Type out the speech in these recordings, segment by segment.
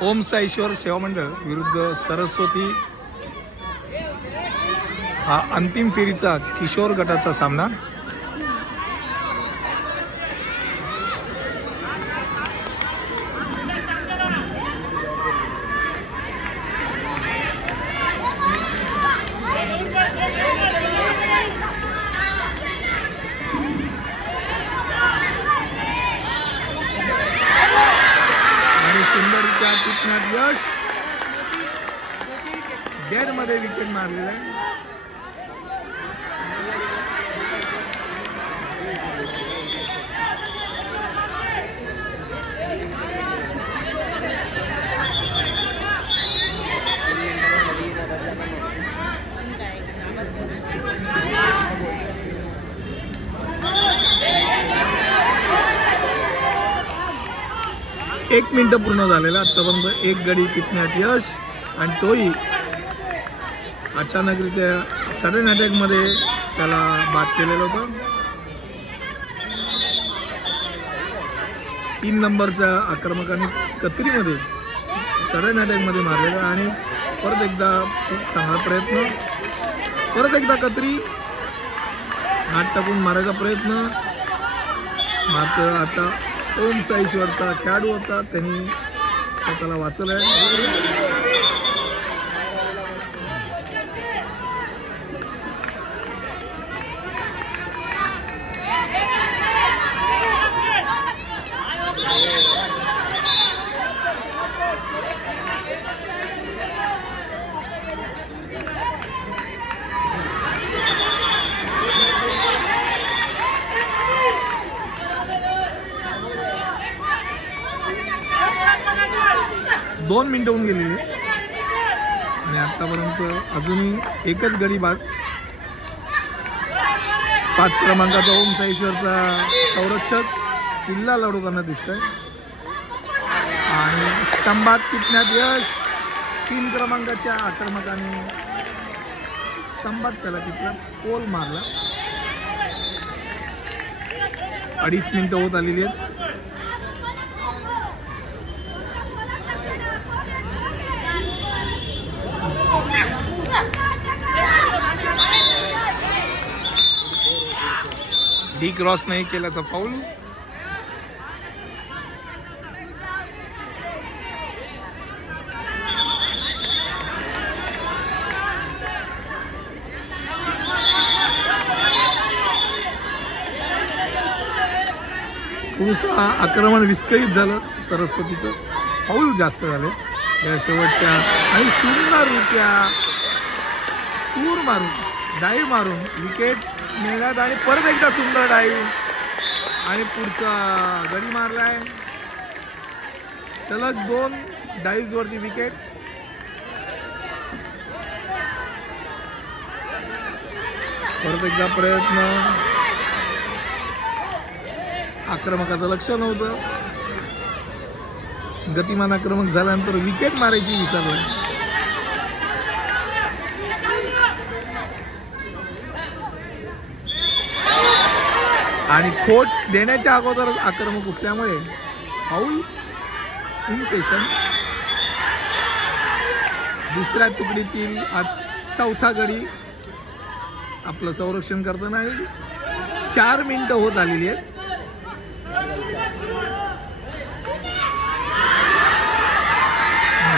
ओम साईश्वर सेवा मंडळ विरुद्ध सरस्वती हा अंतिम फेरीचा किशोर गटाचा सामना। सुंदरच्या टिपण्यात यश डेड मध्ये विकेट मारलेला आहे। एक मिनिट पूर्ण झालेला आतापर्यंत एक गडी टिपण्यात यश आणि तोही अचानकरित्या सडन अटॅक मध्ये त्याला बाद केलेलं होतं। 3 नंबरच्या आक्रमकाने कत्रीमध्ये सडन अटॅक मध्ये मारलेला आणि परत एकदा खूप चांगला प्रयत्न, परत एकदा कत्री हात टाकून मारायचा प्रयत्न, मात्र आता ओम साईश्वरचा खेळाडू होता, त्यांनी स्वतःला वाचवलंय। दोन मिनिटं होऊन गेली आणि आतापर्यंत अजूनही एकच गडी बाद। 5 क्रमांकाचा ओम साईश्वरचा संरक्षक किल्ला लढवताना दिसतोय आणि स्तंभात टिपण्यात यश। 3 क्रमांकाच्या आक्रमकाने स्तंभात त्याला टिपला, पोल मारला। 2.5 मिनिटं होत आलेली आहेत। डी क्रॉस नाही केल्याचा फाऊल। थोडंसं आक्रमण विस्कळीत झालं सरस्वतीचं, फाऊल जास्त झाले या शेवटच्या आणि सुंदररित्या सूर मारून डाईव्ह मारून विकेट मिळण्यात आणि परत एकदा सुंदर डाईव्ह आणि पुढचा गडी मारलाय। सलग 2 डाईव्ह वरती विकेट। परत एकदा प्रयत्न, आक्रमकाचं लक्ष नव्हतं, गतिमान आक्रमक झाल्यानंतर विकेट मारायची विसरला। आणि खोट देण्याच्या अगोदरच आक्रमक उठल्यामुळे फाऊल इम्पेशन। दुसऱ्या तुकडीतील चौथा गडी आपलं संरक्षण करताना 4 मिनिटं होत आलेली आहेत।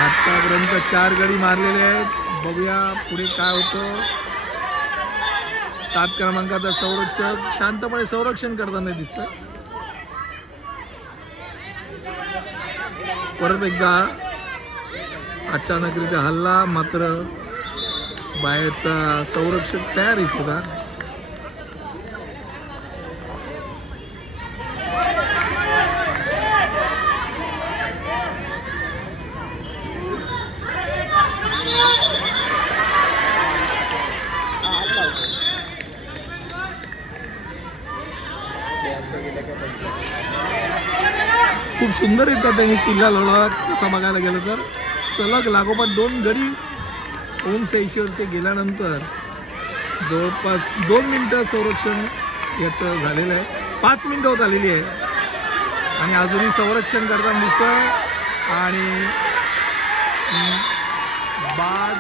आतापर्यंत 4 गडी मारलेले आहेत, बघूया पुढे काय होतं। 7 क्रमांकाचा संरक्षक शांतपणे संरक्षण करताना दिसतं। परत एकदा अचानकरित्या हल्ला, मात्र बाहेरचा संरक्षक तयार होता। खूप सुंदररित्या त्यांनी किल्ला लढवला। तसं बघायला गेलं तर सलग लागोपाठ 2 गडी ओम साईश्वरचे गेल्यानंतर जवळपास 2 मिनिटं संरक्षण याचं झालेलं आहे। 5 मिनिटं होत आलेली आहे आणि अजूनही संरक्षण करताना दिसतंय आणि बाद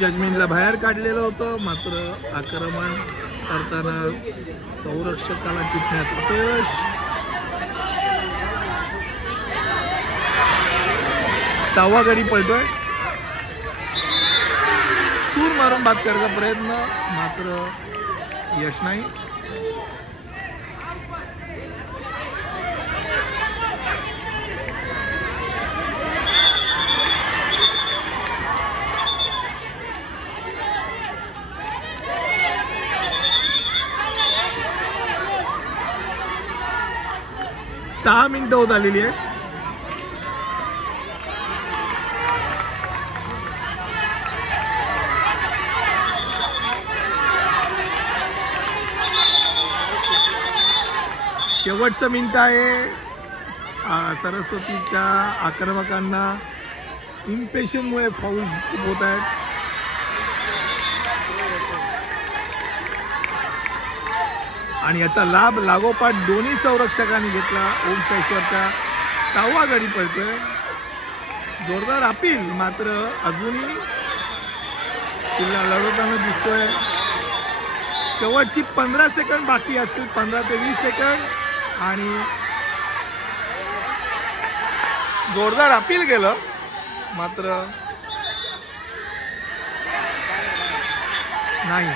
जजमेंटला बाहेर काढलेलं होतं, मात्र आक्रमण करताना संरक्षकाला टिपण्यास अपयश. 6वा गडी पळतोय. सूर मारून बाद करायचा प्रयत्न, मात्र यश नाही. सहा मिनिटं होत आलेली आहे. शेवटचं मिनिट आहे. सरस्वतीच्या आक्रमकांना इम्पेशनमुळे फाऊल होत आहेत. आणि याचा लाभ लागोपाठ दोन्ही संरक्षकांनी घेतला. ओम साईश्वरचा 6वा गडी पळतोय. जोरदार अपील, मात्र अजूनही किल्ला लढवताना दिसतोय. शेवटची 15 सेकंड बाकी असतील, 15 ते 20 सेकंड. आणि जोरदार अपील केलं, मात्र नाही.